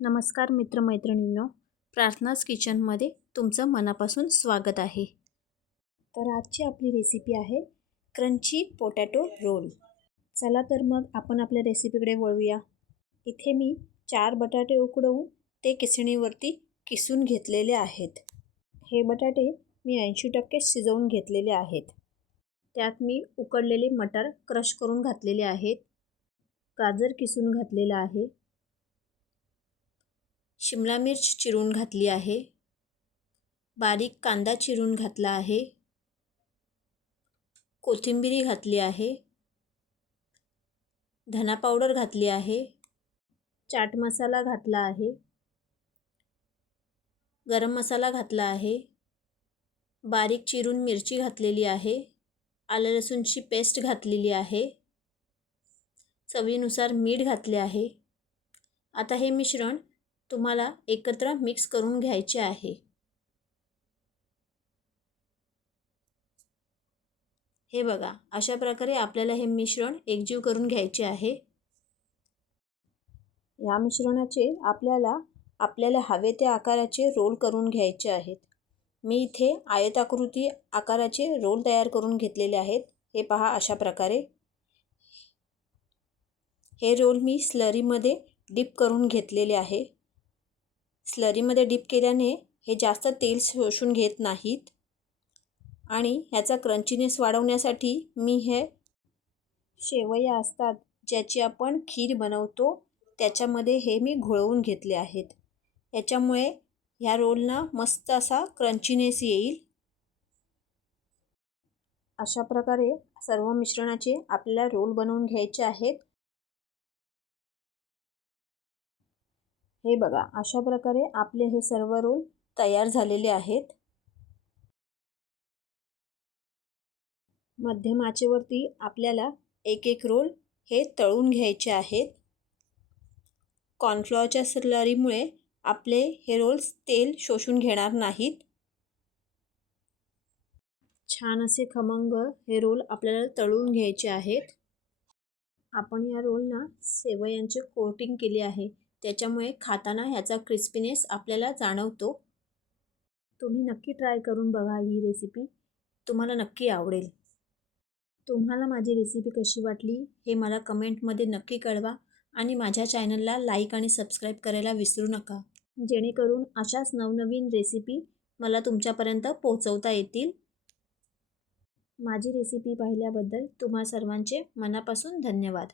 नमस्कार मित्रमैत्रिणींनो, प्रार्थनास किचनमध्ये तुमचं मनापासून स्वागत आहे। तर आजची आपली रेसिपी आहे क्रंची पोटॅटो रोल। चला तर मग आपण आपल्या रेसिपीकडे वळूया। इथे मी 4 बटाटे उकडवून ते किसणीवरती किसून घेतलेले आहेत। हे बटाटे मी 80% शिजवून घेतलेले आहेत। त्यात मी उकडलेले मटार क्रश करून घातलेले आहेत, गाजर किसून घातलेले आहे, शिमला मिर्च चिरून घातली आहे, बारीक कांदा चिरून घातला आहे, कोथिंबीर घातली आहे, धना पावडर घातली आहे, चाट मसाला घातला आहे, गरम मसाला घातला आहे, बारीक चिरून मिरची घातलेली आहे, आलं लसूणची पेस्ट घातलेली आहे, चवीनुसार मीठ घातले आहे। आता हे मिश्रण तुम्हाला एकत्र मिक्स करून घ्यायचे आहे। हे बघा, अशा प्रकारे आपल्याला हे मिश्रण एकजीव करून घ्यायचे आहे। या मिश्रणाचे आपल्याला हवे त्या आकाराचे रोल करून घ्यायचे आहेत। मी इथे आयताकृती आकाराचे रोल तयार करून घेतलेले आहेत। हे पहा, अशा प्रकारे हे रोल मी स्लरीमध्ये डिप करून घेतलेले आहे। स्लरीमध्ये डिप केल्याने हे जास्त तेल शोषून घेत नाहीत आणि ह्याचा क्रंचीनेस वाढवण्यासाठी मी हे शेवया असतात ज्याची आपण खीर बनवतो त्याच्यामध्ये हे मी घोळवून घेतले आहेत। याच्यामुळे ह्या रोलना मस्त असा क्रंचीनेस येईल। अशा प्रकारे सर्व मिश्रणाचे आपल्याला रोल बनवून घ्यायचे आहेत। हे बघा, अशा प्रकारे आपले हे सर्व रोल तयार झालेले आहेत। मध्यम आचेवरती आपल्याला एक एक रोल हे तळून घ्यायचे आहेत। कॉर्नफ्लॉवरच्या स्लरीमुळे आपले हे रोल्स तेल शोषून घेणार नाहीत। छान असे खमंग हे रोल आपल्याला तळून घ्यायचे आहेत। आपण या रोलना शेवयांचे कोटिंग केले आहे, त्याच्यामुळे खाताना ह्याचा क्रिस्पीनेस आपल्याला जाणवतो। तुम्ही नक्की ट्राय करून बघा, ही रेसिपी तुम्हाला नक्की आवडेल। तुम्हाला माझी रेसिपी कशी वाटली हे मला कमेंटमध्ये नक्की कळवा आणि माझ्या चॅनलला लाईक आणि सबस्क्राईब करायला विसरू नका, जेणेकरून अशाच नवनवीन रेसिपी मला तुमच्यापर्यंत पोहोचवता येतील। माझी रेसिपी पाहिल्याबद्दल तुम्हा सर्वांचे मनापासून धन्यवाद।